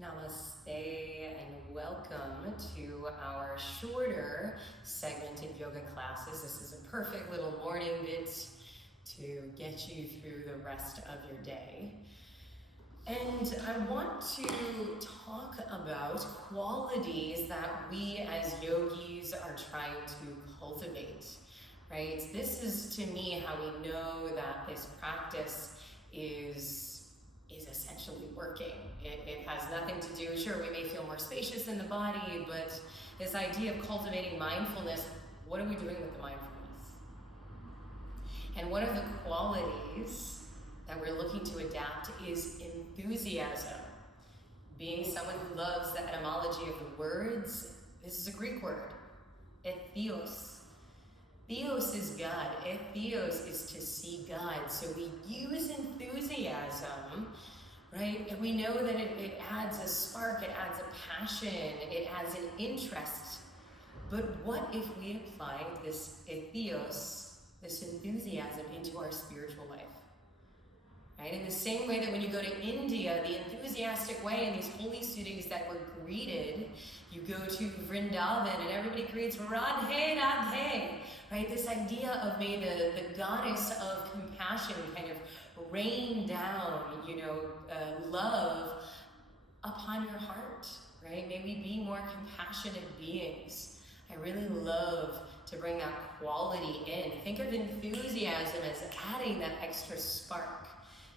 Namaste and welcome to our shorter segmented yoga classes. This is a perfect little morning bit to get you through the rest of your day. And I want to talk about qualities that we as yogis are trying to cultivate, right? This is, to me, how we know that this practice is essentially working. It has nothing to do, sure, we may feel more spacious in the body, but this idea of cultivating mindfulness, what are we doing with the mindfulness? And one of the qualities that we're looking to adapt is enthusiasm. Being someone who loves the etymology of the words, this is a Greek word, ethos. Theos is God. Ethos is to see God. So we use enthusiasm, right? And we know that it adds a spark, it adds a passion, it adds an interest. But what if we applied this ethos, this enthusiasm, into our spiritual life? Right? In the same way that when you go to India, the enthusiastic way in these holy cities that were greeted, you go to Vrindavan and everybody greets Radhe, Radhe, right? This idea of may the goddess of compassion kind of rain down, love upon your heart, right? May we be more compassionate beings. I really love to bring that quality in. Think of enthusiasm as adding that extra spark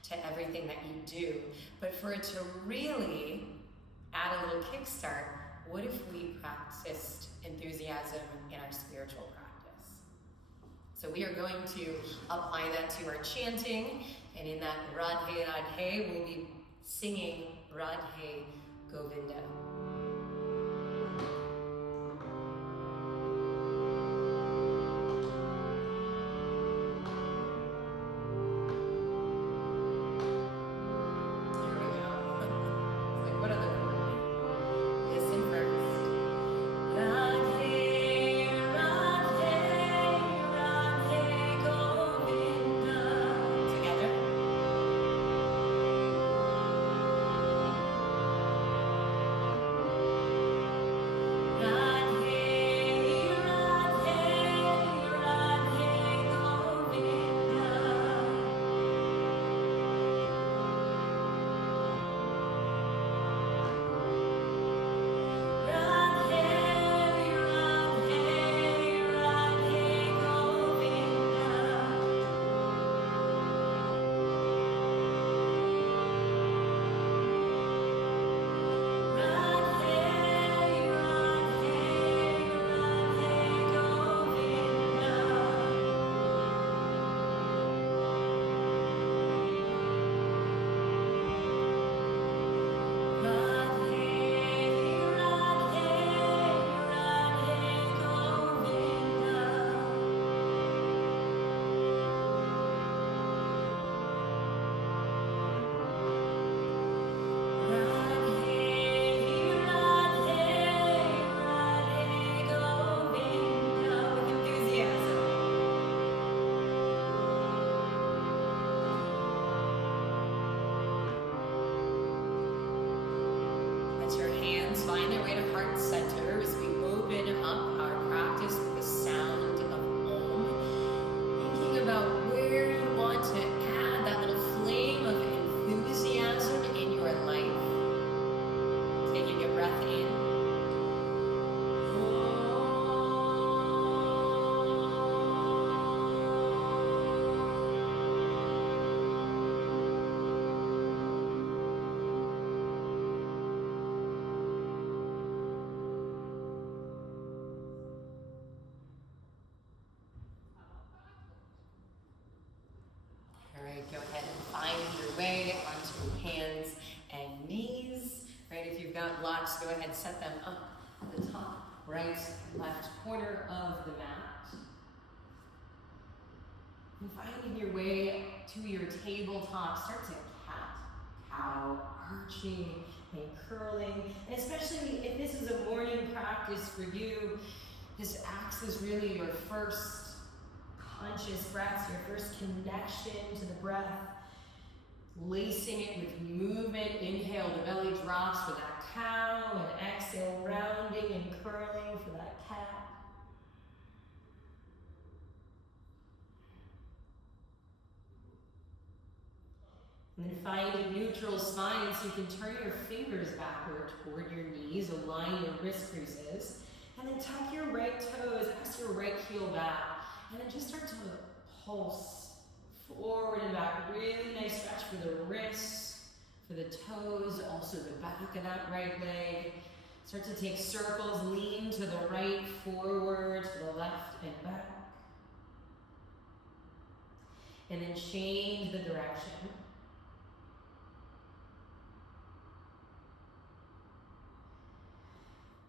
to everything that you do. But for it to really add a little kickstart, what if we practiced enthusiasm in our spiritual practice? So we are going to apply that to our chanting, and in that Radhe Radhe, we'll be singing Radhe Govinda. Go ahead and find your way onto hands and knees. Right, if you've got blocks, go ahead and set them up at the top, right, left corner of the mat. And finding your way to your tabletop, start to cat, cow, arching and curling. And especially if this is a morning practice for you, this acts as really your first conscious breaths, your first connection to the breath, lacing it with movement. Inhale, the belly drops for that cow, and exhale, rounding and curling for that cat. And then find a neutral spine so you can turn your fingers backward toward your knees, align your wrist creases, and then tuck your right toes, press your right heel back, and then just start to pulse forward and back. Really nice stretch for the wrists, for the toes, also the back of that right leg. Start to take circles, lean to the right, forward, to the left, and back. And then change the direction.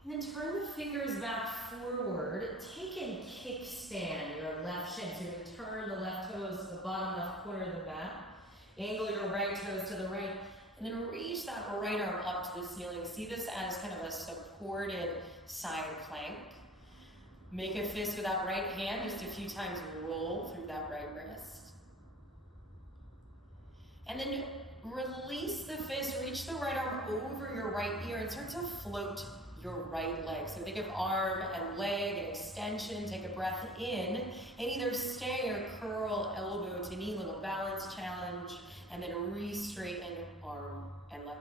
And then turn the fingers back forward. Take and kickstand your left shin. So you're going to turn the left toes to the bottom left corner of the mat. Angle your right toes to the right. And then reach that right arm up to the ceiling. See this as kind of a supported side plank. Make a fist with that right hand. Just a few times roll through that right wrist. And then release the fist. Reach the right arm over your right ear and start to float your right leg. So think of arm and leg and extension. Take a breath in and either stay or curl elbow to knee, little balance challenge, and then re-straighten arm and leg.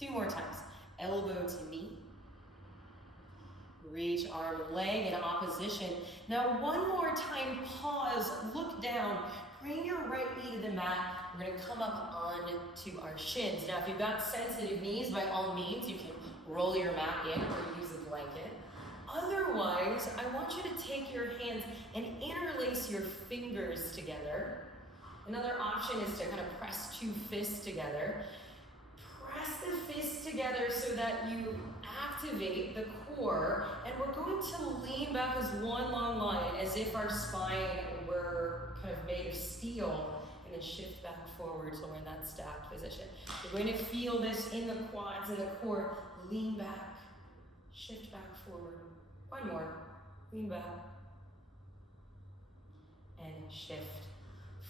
2 more times. Elbow to knee. Reach arm and leg in opposition. Now 1 more time, pause, look down, bring your right knee to the mat. We're gonna come up onto our shins. Now if you've got sensitive knees, by all means, you can roll your mat in or use a blanket. Otherwise, I want you to take your hands and interlace your fingers together. Another option is to kind of press 2 fists together. Press the fists together so that you activate the core, and we're going to lean back as one long line, as if our spine were kind of made of steel, and then shift back forward so we're in that stacked position. We're going to feel this in the quads and the core. Lean back, shift back forward. 1 more, lean back, and shift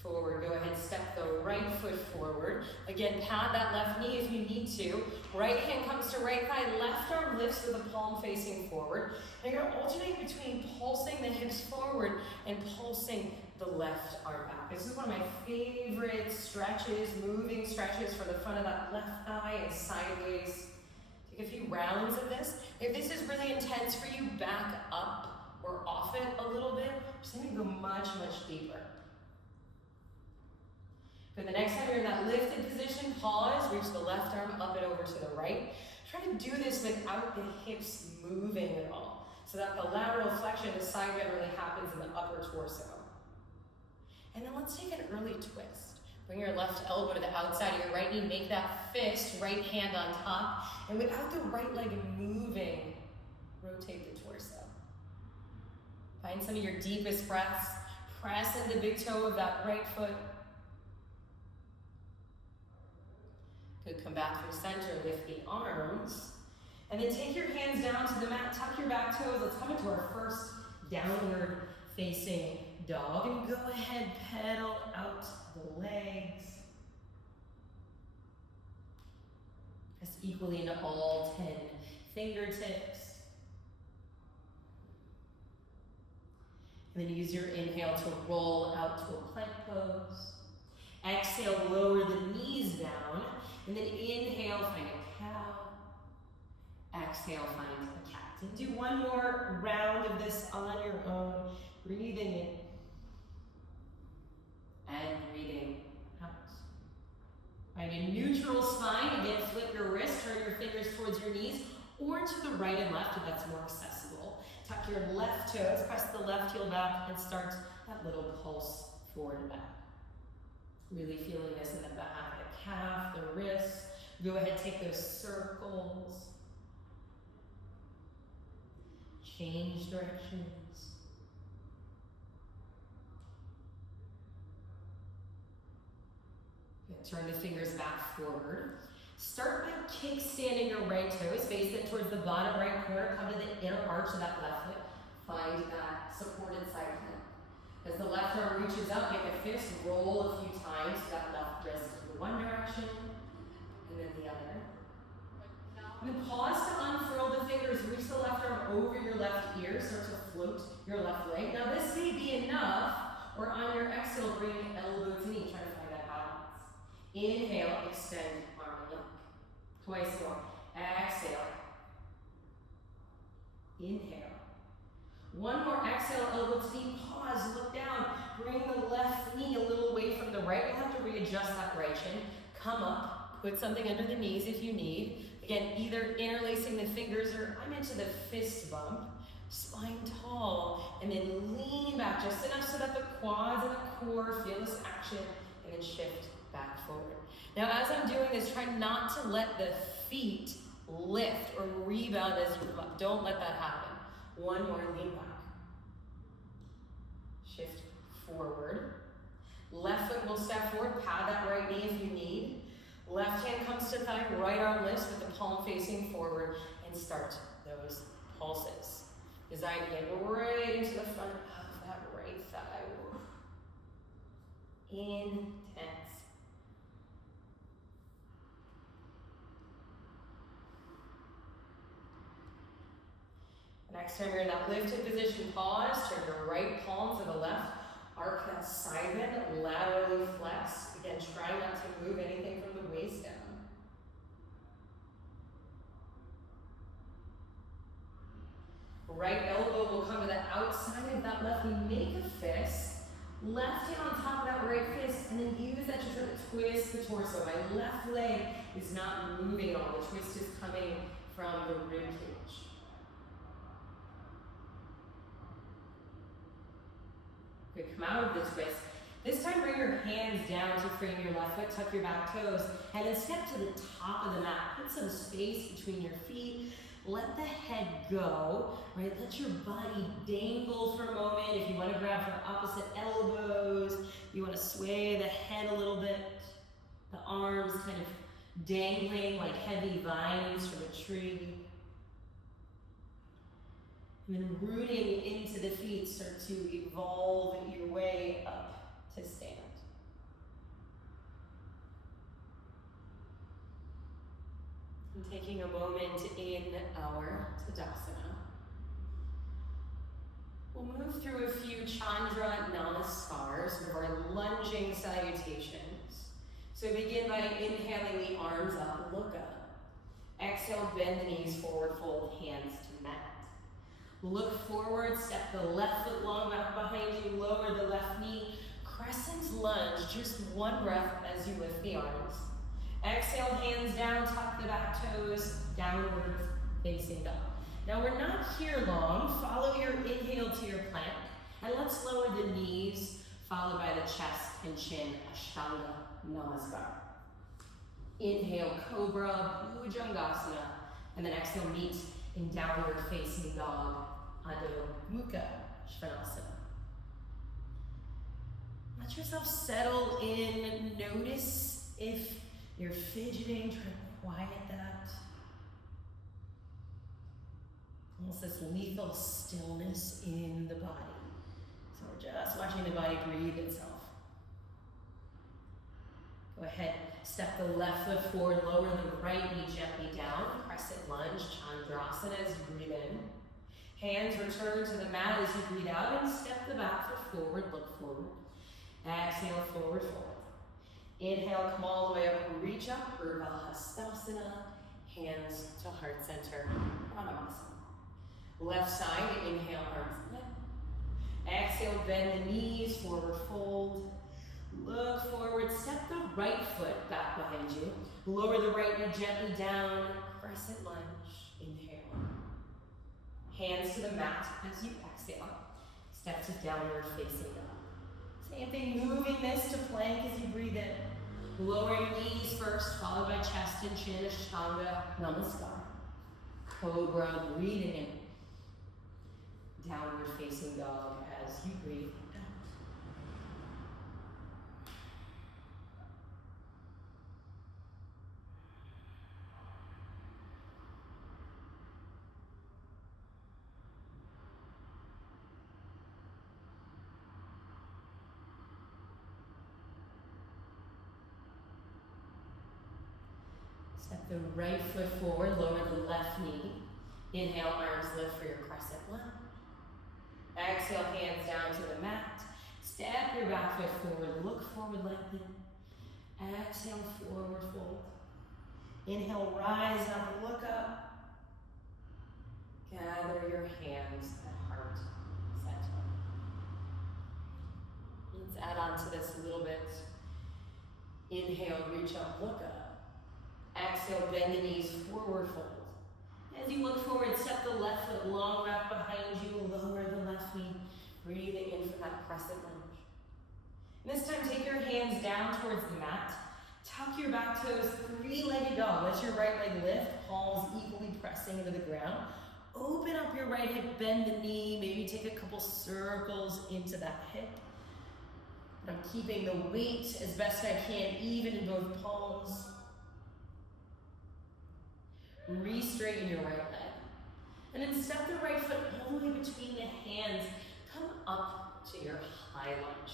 forward. Go ahead, step the right foot forward. Again, pat that left knee if you need to. Right hand comes to right thigh, left arm lifts with the palm facing forward. And you're gonna alternate between pulsing the hips forward and pulsing the left arm back. This is one of my favorite stretches, moving stretches for the front of that left thigh and sideways. Take a few rounds of this. If this is really intense for you, back up or off it a little bit. Just gonna go much, much deeper. Good, the next time you're in that lifted position, pause, reach the left arm up and over to the right. Try to do this without the hips moving at all, so that the lateral flexion, the side bend, really happens in the upper torso. And then let's take an early twist. Bring your left elbow to the outside of your right knee, make that fist, right hand on top, and without the right leg moving, rotate the torso. Find some of your deepest breaths. Press in the big toe of that right foot. Good, come back through center, lift the arms. And then take your hands down to the mat, tuck your back toes. Let's come into our first downward facing dog. And go ahead, pedal out the legs. Press equally into all 10 fingertips. And then use your inhale to roll out to a plank pose. Exhale, lower the knees down. And then inhale, find a cow. Exhale, find a cat. And do 1 more round of this on your own. Breathing in. And breathing out. Find a neutral spine. Again, flip your wrist, turn your fingers towards your knees, or to the right and left if that's more accessible. Tuck your left toes, press the left heel back, and start that little pulse forward and back. Really feeling this in the back, the calf, the wrist. Go ahead, take those circles. Change directions. Good. Turn the fingers back forward. Start by kickstanding your right toes, face them towards the bottom right corner, come to the inner arch of that left foot. Find that supported side plank. As the left arm reaches up, make a fist, roll a few times, that left wrist in one direction, and then the other. And then pause to unfurl the fingers. Reach the left arm over your left ear. Start to float your left leg. Now this may be enough, or on your exhale, bring elbow to knee. Try to find that balance. Inhale, extend arm and yoke. Twice more. Exhale. Inhale. One more. Exhale, elbow to knee. Pause, look down. Bring the left knee a little away from the right. You'll have to readjust that right shin. Come up. Put something under the knees if you need. Again, either interlacing the fingers or I'm into the fist bump. Spine tall. And then lean back just enough so that the quads and the core feel this action. And then shift back forward. Now, as I'm doing this, try not to let the feet lift or rebound as you come up. Don't let that happen. One more, lean back. Shift forward. Left foot will step forward, pad that right knee if you need. Left hand comes to thigh, right arm lifts with the palm facing forward, and start those pulses. Design to get right into the front of that right thigh. Intense. Next time you're in that lifted position, pause, turn your right palm to the left, arc that side bend, laterally flex. Again, try not to move anything from the waist down. Right elbow will come to the outside of that left knee, make a fist. Left hand on top of that right fist, and then use that to sort of twist the torso. My left leg is not moving at all. The twist is coming from the rib cage. Good, come out of the twist. This time bring your hands down to frame your left foot, tuck your back toes, and then step to the top of the mat. Put some space between your feet. Let the head go, right? Let your body dangle for a moment. If you want to grab for opposite elbows, you want to sway the head a little bit. The arms kind of dangling like heavy vines from a tree. And then rooting into the feet, start to evolve your way up to stand. And taking a moment in our Tadasana. We'll move through a few Chandra Namaskars, sort of our lunging salutations. So begin by inhaling the arms up, look up. Exhale, bend the knees forward, fold hands to mat. Look forward, step the left foot long back behind you, lower the left knee, crescent lunge, just one breath as you lift the arms. Exhale, hands down, tuck the back toes, downward facing dog. Now we're not here long, follow your inhale to your plank, and let's lower the knees, followed by the chest and chin, Ashtanga Namaskar. Inhale, Cobra, Bhujangasana, and then exhale, meet in downward facing dog, Adho Mukha Svanasana. Let yourself settle in, notice if you're fidgeting, try to quiet that. Almost this lethal stillness in the body. So we're just watching the body breathe itself. Go ahead, step the left foot forward, lower the right knee gently down, crescent lunge, Chandrasana as you breathe in. Hands return to the mat as you breathe out, and step the back foot forward, look forward. Exhale, forward, forward. Inhale, come all the way up, reach up, Urdhva Hastasana, hands to heart center, Pranayama. Left side, inhale, arms up. Exhale, bend the knees, forward fold. Look forward, step the right foot back behind you. Lower the right knee gently down, crescent lunge, inhale. Hands to the mat as you exhale. Step to downward facing dog. Same thing, moving this to plank as you breathe in. Lowering knees first, followed by chest and chin, Ashtanga Namaskar. Cobra, breathing in. Downward facing dog as you breathe out. Step the right foot forward, lower the left knee. Inhale, arms lift for your crescent lunge. Exhale, hands down to the mat. Step your back foot forward, look forward, lengthen. Exhale, forward fold. Inhale, rise up, look up. Gather your hands at heart center. Let's add on to this a little bit. Inhale, reach up, look up. Exhale, bend the knees, forward fold. As you look forward, step the left foot long back behind you, lower the left knee, breathing in for that crescent lunge. And this time, take your hands down towards the mat. Tuck your back toes, three-legged dog. Let your right leg lift, palms equally pressing into the ground. Open up your right hip, bend the knee, maybe take a couple circles into that hip. I'm keeping the weight as best I can, even in both palms. Re-straighten your right leg. And then step the right foot all the way between the hands. Come up to your high lunge.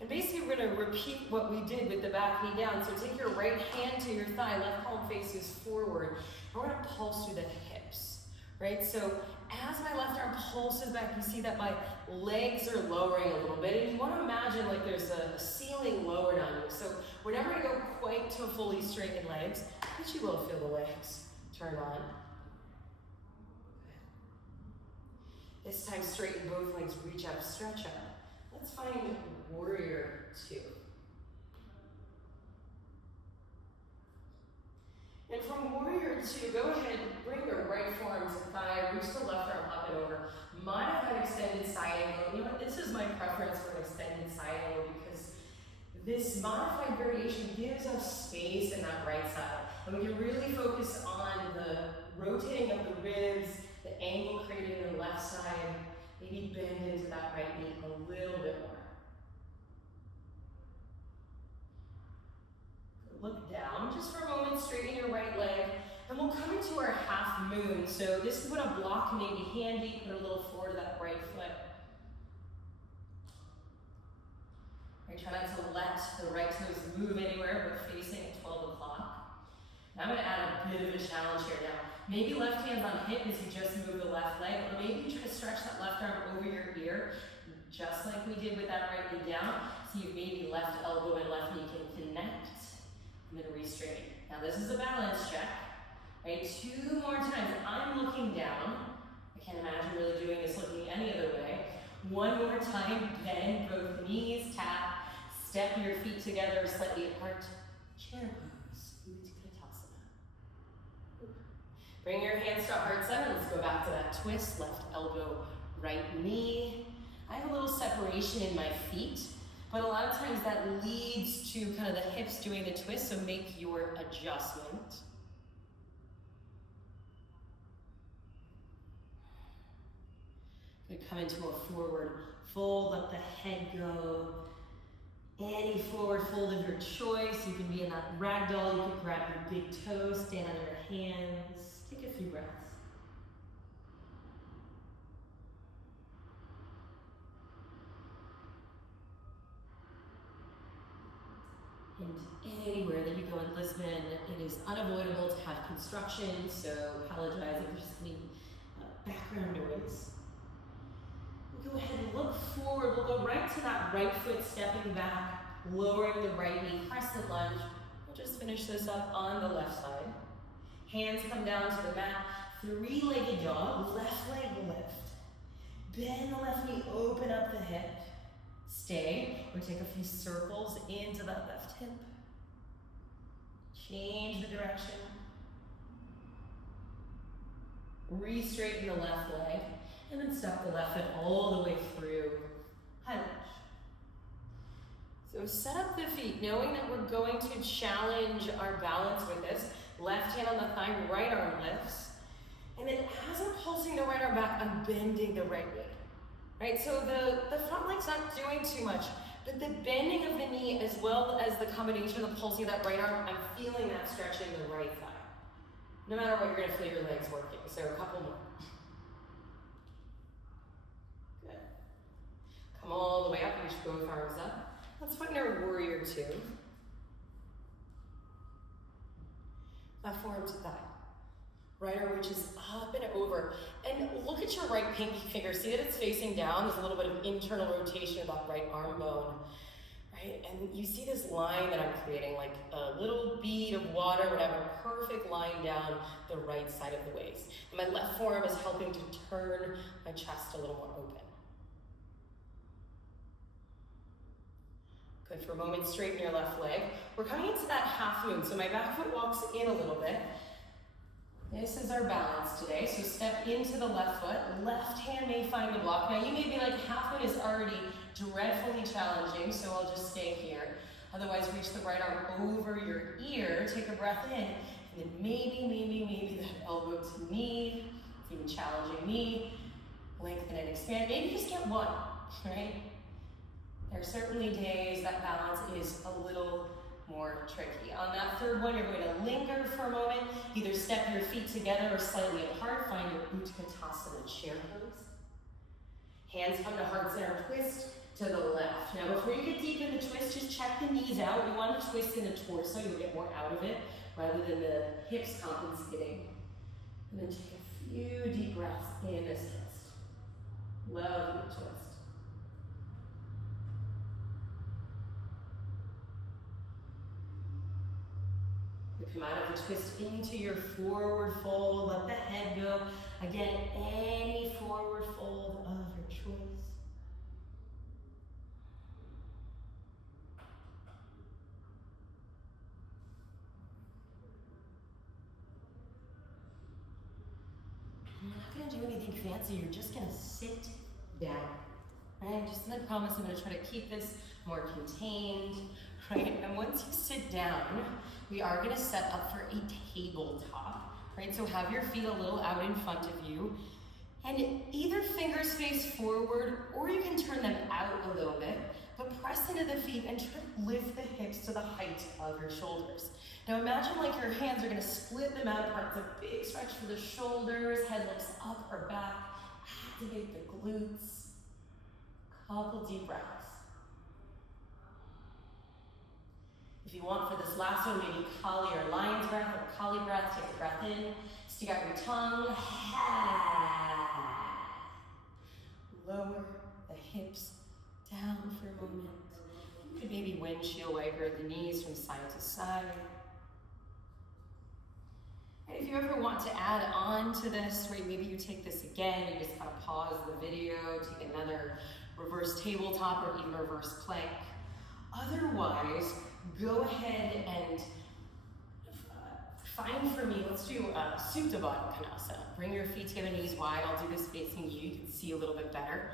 And basically we're gonna repeat what we did with the back knee down. So take your right hand to your thigh, left palm faces forward. And we're gonna pulse through the hips, right? So as my left arm pulses back, you see that my legs are lowering a little bit. And you wanna imagine like there's a ceiling lowered on you. So we're never gonna go quite to fully straightened legs, but you will feel the legs turn on. This time straighten both legs, reach up, stretch up. Let's find warrior two. And from warrior two, go ahead, bring your right forearm to thigh, reach the left arm up and over. Modify extended side angle. You know what, this is my preference for an extended side angle because this modified variation gives us space in that right side. And we can really focus on the rotating of the ribs, the angle created in the left side, maybe bend into that right knee a little bit more. Look down just for a moment, straighten your right leg, and we'll come into our half moon. So this is when a block may be handy, put a little forward of that right foot. Right, try not to let the right toes move anywhere, we're facing at 12 o'clock. Now I'm gonna add a bit of a challenge here now. Maybe left hand's on hip as you just move the left leg, or maybe you try to stretch that left arm over your ear, just like we did with that right knee down. So you maybe left elbow and left knee can connect, and then re-straighten. Now this is a balance check, right? 2 more times, I'm looking down. I can't imagine really doing this looking any other way. 1 more time, bend both knees, tap, step your feet together slightly apart, chair pose. Bring your hands to heart center. Let's go back to that twist. Left elbow, right knee. I have a little separation in my feet, but a lot of times that leads to kind of the hips doing the twist, so make your adjustment. Good, come into a forward fold, let the head go. Any forward fold of your choice. You can be in that ragdoll, you can grab your big toes, stand on your hands. Take a few breaths. And anywhere that you go in Lisbon, it is unavoidable to have construction, so apologize if there's any background noise. Go ahead and look forward. We'll go right to that right foot, stepping back, lowering the right knee, crescent lunge. We'll just finish this up on the left side. Hands come down to the mat, 3-legged dog, left leg lift. Bend the left knee, open up the hip. Stay, we'll take a few circles into that left hip. Change the direction. Re-straighten the left leg. And then step the left foot all the way through high lunge. So set up the feet, knowing that we're going to challenge our balance with this. Left hand on the thigh, right arm lifts. And then as I'm pulsing the right arm back, I'm bending the right knee. Right, so the front leg's not doing too much, but the bending of the knee as well as the combination of the pulsing of that right arm, I'm feeling that stretch in the right thigh. No matter what, you're gonna feel your legs working. So a couple more. Come all the way up, reach both arms up. Let's find our warrior two. left forearm to thigh. Right arm reaches up and over. And look at your right pinky finger. See that it's facing down? There's a little bit of internal rotation of that right arm bone. Right? And you see this line that I'm creating, like a little bead of water, whatever, perfect line down the right side of the waist. And my left forearm is helping to turn my chest a little more open. Good. For a moment, straighten your left leg. We're coming into that half moon, so my back foot walks in a little bit. This is our balance today, so step into the left foot. Left hand may find the block. Now you may be like, half moon is already dreadfully challenging, so I'll just stay here. Otherwise, reach the right arm over your ear, take a breath in, and then maybe that elbow to knee, it's even challenging knee, lengthen and expand. Maybe just get one, right? There are certainly days that balance is a little more tricky. On that third one, you're going to linger for a moment. Either step your feet together or slightly apart. Find your Utkatasana chair pose. Hands come to heart center, twist to the left. Now before you get deep in the twist, just check the knees out. You want to twist in the torso, you'll get more out of it rather than the hips compensating. And then take a few deep breaths in this twist. Love the twist. Come out of the twist into your forward fold. Let the head go. Again, any forward fold of your choice. You're not going to do anything fancy. You're just going to sit down. Right? Just as I promise, I'm going to try to keep this more contained. Right? And once you sit down, we are going to set up for a tabletop, right? So have your feet a little out in front of you, and either fingers face forward, or you can turn them out a little bit, but press into the feet and try to lift the hips to the height of your shoulders. Now imagine like your hands are going to split them out apart. It's a big stretch for the shoulders, head looks up or back, activate the glutes. Couple deep breaths. If you want for this last one, maybe Kali or lion's breath or Kali breath, take a breath in, stick out your tongue, lower the hips down for a moment. You could maybe windshield wiper the knees from side to side. And if you ever want to add on to this, right, maybe you take this again, you just kind of pause the video, take another reverse tabletop or even reverse plank. Otherwise, go ahead and find for me, let's do Supta Baddha Konasana. Bring your feet together, knees wide. I'll do this facing you. You can see a little bit better.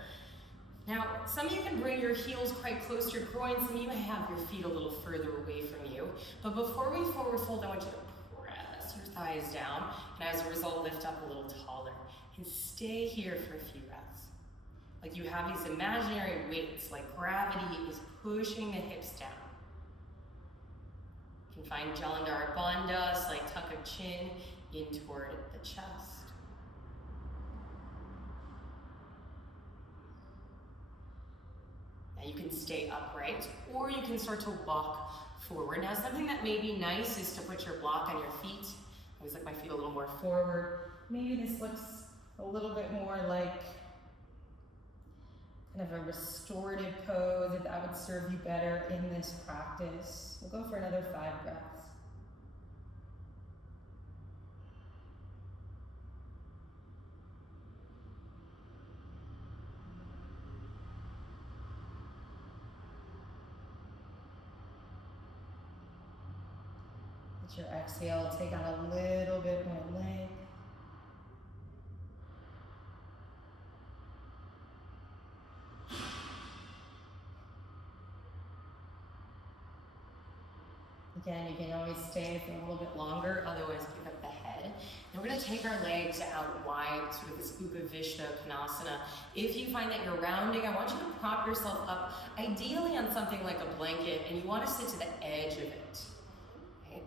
Now, some of you can bring your heels quite close to your groins. Some of you may have your feet a little further away from you. But before we forward fold, I want you to press your thighs down, and as a result, lift up a little taller. And stay here for a few breaths. Like you have these imaginary weights, like gravity is pushing the hips down. You can find Jalandhara Bandha, slight tuck of chin in toward the chest. Now you can stay upright, or you can start to walk forward. Now something that may be nice is to put your block on your feet. I always like my feet a little more forward. Maybe this looks a little bit more like kind of a restorative pose, if that would serve you better in this practice. We'll go for another 5 breaths. Let your exhale take on a little bit more length. Again, you can always stay for a little bit longer, otherwise pick up the head. And we're going to take our legs out wide, sort of this Upavishta Konasana. If you find that you're rounding, I want you to prop yourself up, ideally on something like a blanket, and you want to sit to the edge of it. Okay?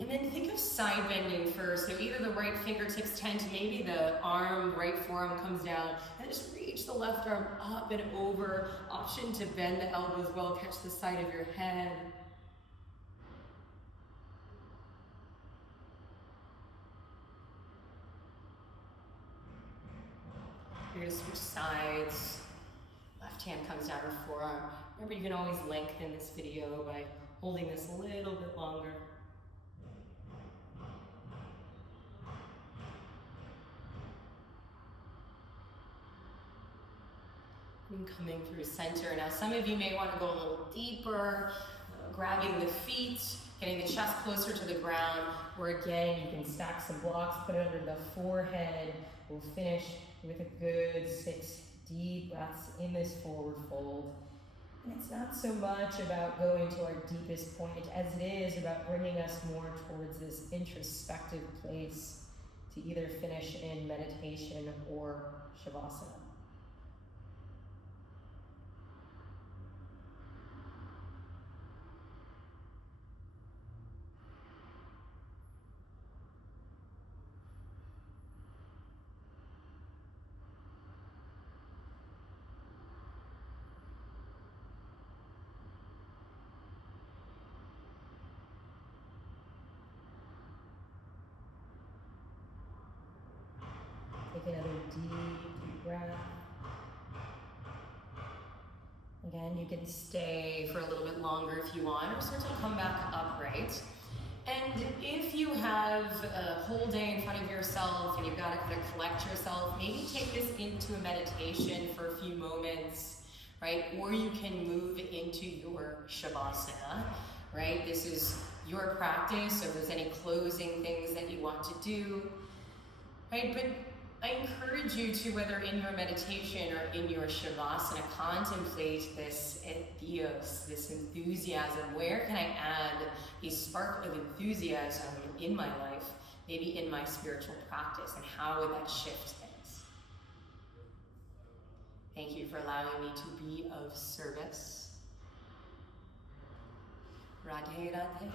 And then think of side bending first. So either the right fingertips tend to maybe the arm, right forearm comes down, and just reach the left arm up and over. Option to bend the elbow as well, catch the side of your head. you're gonna switch sides. Left hand comes down to forearm. Remember, you can always lengthen this video by holding this a little bit longer. And coming through center. Now, some of you may want to go a little deeper, grabbing the feet, getting the chest closer to the ground, or again, you can stack some blocks, put it under the forehead. We'll finish with a good 6 deep breaths in this forward fold. And it's not so much about going to our deepest point as it is about bringing us more towards this introspective place to either finish in meditation or Shavasana. Take another deep breath. Again, you can stay for a little bit longer if you want, or start to come back upright. And if you have a whole day in front of yourself and you've got to kind of collect yourself, maybe take this into a meditation for a few moments, right? Or you can move into your Shavasana, right? This is your practice, so if there's any closing things that you want to do, right? But I encourage you to, whether in your meditation or in your Shavasana, contemplate this entheos, this enthusiasm. Where can I add a spark of enthusiasm in my life, maybe in my spiritual practice, and how would that shift things? Thank you for allowing me to be of service. Radhe Radhe.